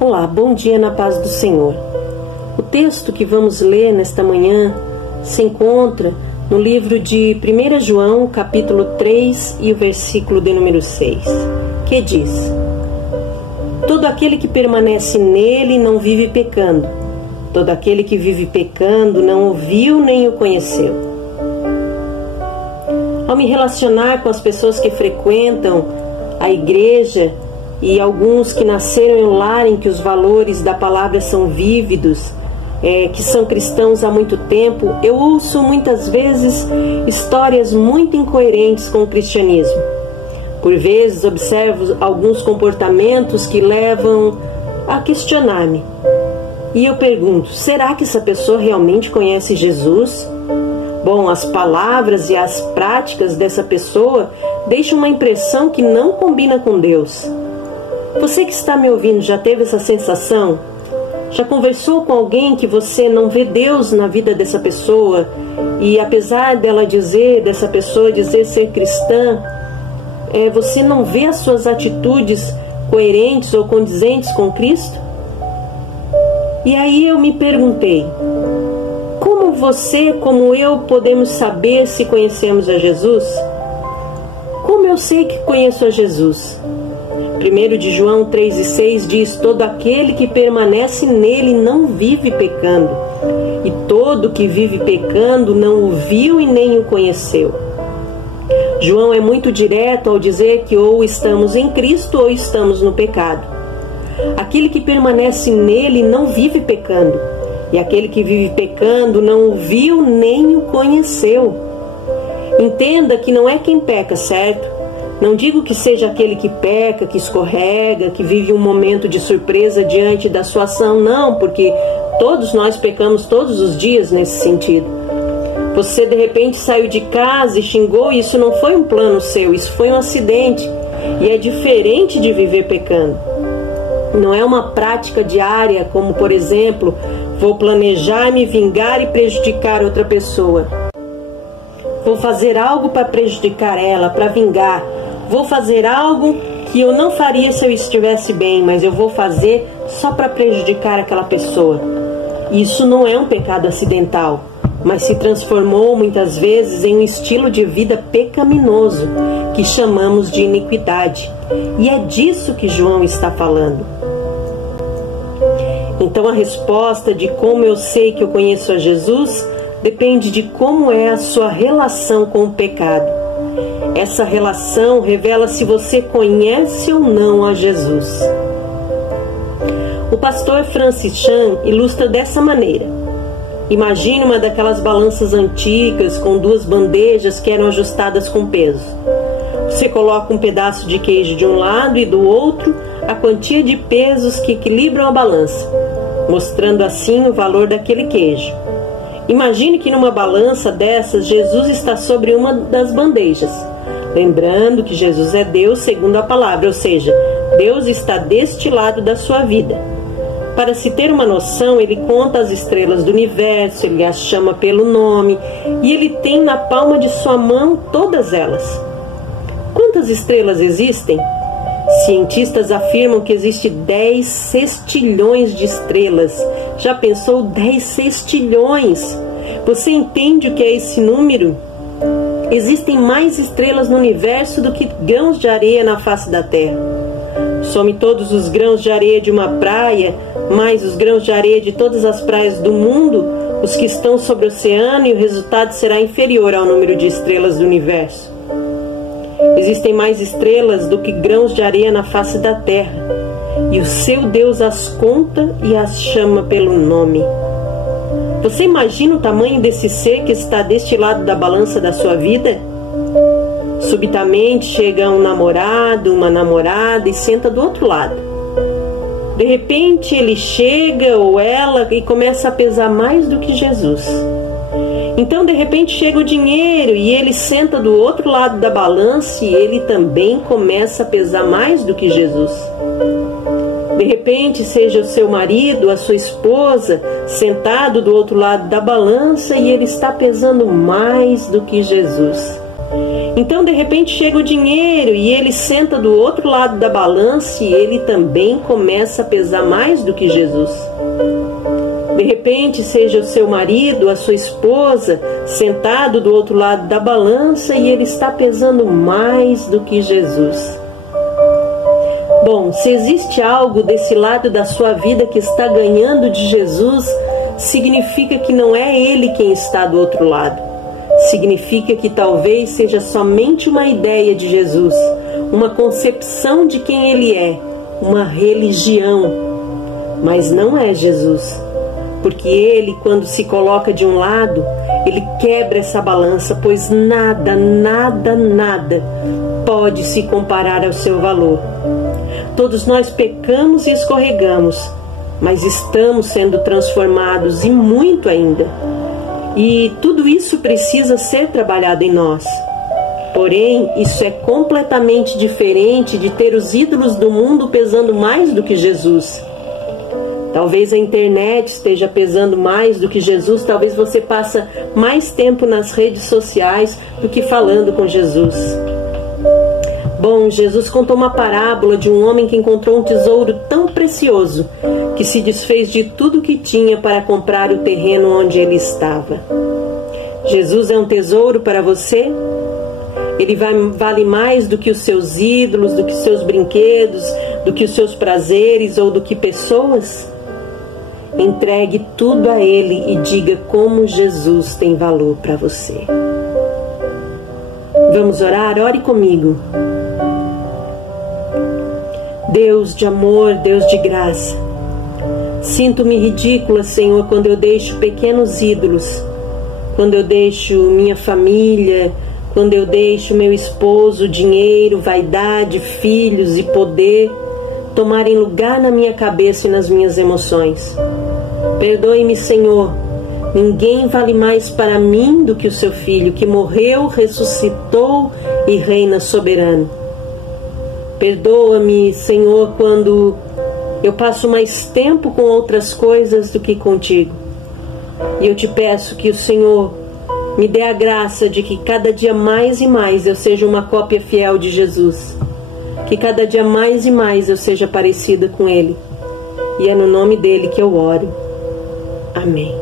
Olá, bom dia na paz do Senhor. O texto que vamos ler nesta manhã se encontra no livro de 1 João, capítulo 3 e o versículo de número 6, que diz: Todo aquele que permanece nele não vive pecando. Todo aquele que vive pecando não o viu nem o conheceu. Ao me relacionar com as pessoas que frequentam a igreja e alguns que nasceram em um lar em que os valores da palavra são vívidos, que são cristãos há muito tempo, eu ouço muitas vezes histórias muito incoerentes com o cristianismo. Por vezes observo alguns comportamentos que levam a questionar-me. E eu pergunto, será que essa pessoa realmente conhece Jesus? Bom, as palavras e as práticas dessa pessoa deixam uma impressão que não combina com Deus. Você que está me ouvindo já teve essa sensação? Já conversou com alguém que você não vê Deus na vida dessa pessoa e apesar dessa pessoa dizer ser cristã, você não vê as suas atitudes coerentes ou condizentes com Cristo? E aí eu me perguntei, como você, como eu, podemos saber se conhecemos a Jesus? Como eu sei que conheço a Jesus? 1 de João 3 e 6 diz: Todo aquele que permanece nele não vive pecando, e todo que vive pecando não o viu e nem o conheceu. João é muito direto ao dizer que ou estamos em Cristo ou estamos no pecado. Aquele que permanece nele não vive pecando, e aquele que vive pecando não o viu nem o conheceu. Entenda que não é quem peca, certo? Não digo que seja aquele que peca, que escorrega, que vive um momento de surpresa diante da sua ação, não, porque todos nós pecamos todos os dias nesse sentido. Você de repente saiu de casa e xingou, e isso não foi um plano seu, isso foi um acidente, e é diferente de viver pecando. Não é uma prática diária, como por exemplo, vou planejar me vingar e prejudicar outra pessoa. Vou fazer algo para prejudicar ela, para vingar. Vou fazer algo que eu não faria se eu estivesse bem, mas eu vou fazer só para prejudicar aquela pessoa. Isso não é um pecado acidental, mas se transformou muitas vezes em um estilo de vida pecaminoso, que chamamos de iniquidade. E é disso que João está falando. Então a resposta de como eu sei que eu conheço a Jesus depende de como é a sua relação com o pecado. Essa relação revela se você conhece ou não a Jesus. O pastor Francis Chan ilustra dessa maneira. Imagine uma daquelas balanças antigas com duas bandejas que eram ajustadas com peso. Você coloca um pedaço de queijo de um lado e do outro a quantia de pesos que equilibram a balança, mostrando assim o valor daquele queijo. Imagine que numa balança dessas, Jesus está sobre uma das bandejas. Lembrando que Jesus é Deus segundo a palavra, ou seja, Deus está deste lado da sua vida. Para se ter uma noção, ele conta as estrelas do universo, ele as chama pelo nome, e ele tem na palma de sua mão todas elas. Quantas estrelas existem? Cientistas afirmam que existe 10 sextilhões de estrelas. Já pensou 10 sextilhões? Você entende o que é esse número? Existem mais estrelas no universo do que grãos de areia na face da Terra. Some todos os grãos de areia de uma praia, mais os grãos de areia de todas as praias do mundo, os que estão sobre o oceano, e o resultado será inferior ao número de estrelas do universo. Existem mais estrelas do que grãos de areia na face da terra, e o seu Deus as conta e as chama pelo nome. Você imagina o tamanho desse ser que está deste lado da balança da sua vida? Subitamente chega um namorado, uma namorada e senta do outro lado. De repente ele chega ou ela e começa a pesar mais do que Jesus. Então de repente chega o dinheiro e ele senta do outro lado da balança e ele também começa a pesar mais do que Jesus. De repente seja o seu marido, a sua esposa, sentado do outro lado da balança e ele está pesando mais do que Jesus. Então, de repente, chega o dinheiro e ele senta do outro lado da balança e ele também começa a pesar mais do que Jesus. De repente, seja o seu marido, a sua esposa, sentado do outro lado da balança e ele está pesando mais do que Jesus. Bom, se existe algo desse lado da sua vida que está ganhando de Jesus, significa que não é Ele quem está do outro lado. Significa que talvez seja somente uma ideia de Jesus, uma concepção de quem Ele é, uma religião. Mas não é Jesus. Porque Ele, quando se coloca de um lado, Ele quebra essa balança, pois nada, nada, nada pode se comparar ao seu valor. Todos nós pecamos e escorregamos, mas estamos sendo transformados e muito ainda. E tudo isso precisa ser trabalhado em nós. Porém, isso é completamente diferente de ter os ídolos do mundo pesando mais do que Jesus. Talvez a internet esteja pesando mais do que Jesus, talvez você passe mais tempo nas redes sociais do que falando com Jesus. Bom, Jesus contou uma parábola de um homem que encontrou um tesouro tão precioso que se desfez de tudo que tinha para comprar o terreno onde ele estava. Jesus é um tesouro para você? Ele vale mais do que os seus ídolos, do que os seus brinquedos, do que os seus prazeres ou do que pessoas? Entregue tudo a Ele e diga como Jesus tem valor para você. Vamos orar? Ore comigo. Deus de amor, Deus de graça, sinto-me ridícula, Senhor, quando eu deixo pequenos ídolos, quando eu deixo minha família, quando eu deixo meu esposo, dinheiro, vaidade, filhos e poder tomarem lugar na minha cabeça e nas minhas emoções. Perdoe-me, Senhor, ninguém vale mais para mim do que o seu Filho, que morreu, ressuscitou e reina soberano. Perdoa-me, Senhor, quando eu passo mais tempo com outras coisas do que contigo. E eu te peço que o Senhor me dê a graça de que cada dia mais e mais eu seja uma cópia fiel de Jesus. Que cada dia mais e mais eu seja parecida com Ele. E é no nome dele que eu oro. Amém.